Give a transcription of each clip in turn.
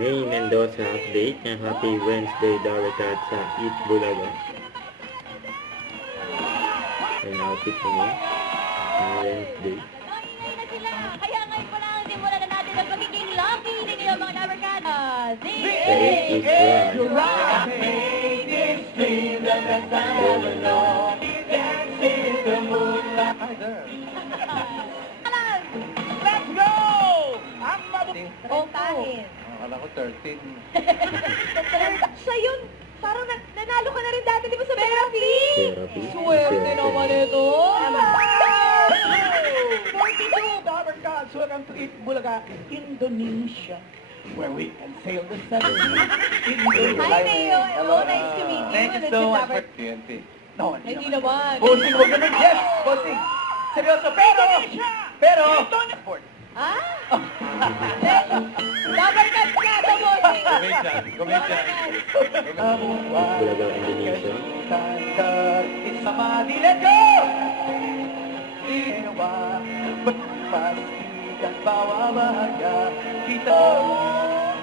May Mendoza update ng Happy Wednesday Dawetat sa Eat Bulaga. Ay outfit niya ng Wednesday. Kaya ngayon pa lang simulan na natin ang pagiging lucky ninyo mga Dabarkada. Sa Eat is Let's go! Ang mabuting. Puntahin. Akala ko 13. Siya yun. Parang nanalo ka na rin dati, di ba sa therapy? Therapy. Swerte naman ito. 42 Dabarkads, welcome to Eat Bulaga, Indonesia, where we can sail the seven seas. Hi, Mayo. Hello, nice to meet you. Thank you so much for TNT. No, Hindi naman. Bossing, huwag ganun. Yes, bossing. Seryoso, pero, Ah? Dabarkad ka ito, bossing. Comedian. Bulaga, Indonesia. Sa Manila, go! Ginawa, pastigan, bawa bahaga, kita,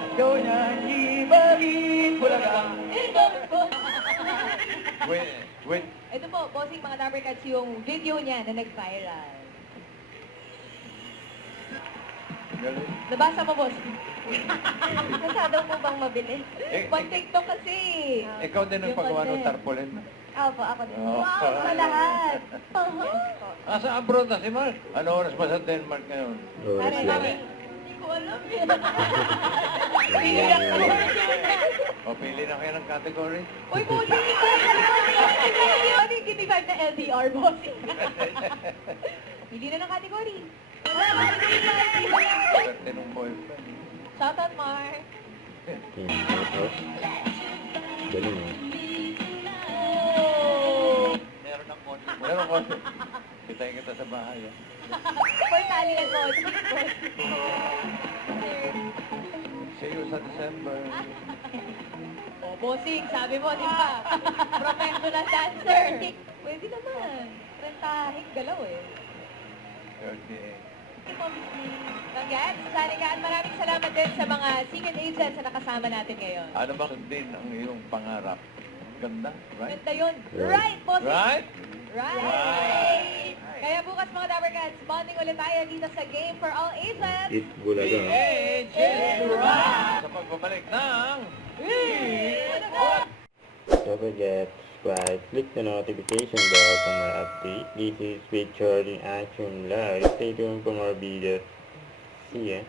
ikaw na ibalik, Bulaga. Wait. Ito po, bossing mga Dabarkads, yung video niya na nag-viral. Galing. Nabasa mo, bossing? Masyado mo bang mabilis? Eh, Pag TikTok kasi. Ikaw din ang Yung paggawa ng content. tarpaulin. Opo, ako din. Oh. Wow, sa lahat. Asa abroad na si Mark? Ano oras ba sa Denmark ngayon? Oras Pare, lang. hindi ko alam eh. O, pili na kayo ng category. Uy, bossing, hindi ko alam. Ano yung kinibag na LDR, bossing? Hindi na ng category. Swerte nung boyfriend. Shout out, Mark. Yan, tapos. Galing eh. Meron ng konti. Meron konti. Kitayin kita sa bahay. Ah. For tali na ko. See you sa December. Oh, bossing, sabi mo, di ba? Professional dancer. Pwede naman. Rentahing galaw eh. 38. Congrats, Sanigaan. Maraming salamat din sa mga secret agents na nakasama natin ngayon. Ano ba sundin ang iyong pangarap? Ganda, right? Ganda yun. Right, bossing. Right? Right. Kaya bukas mga Dabarkads, bonding ulit tayo dito sa Game for All Agents. Eat Bulaga. Sa pagbabalik ng... Don't forget to subscribe, click the notification bell for more updates. This is Richard in Action Live. Stay tuned for more videos. See ya.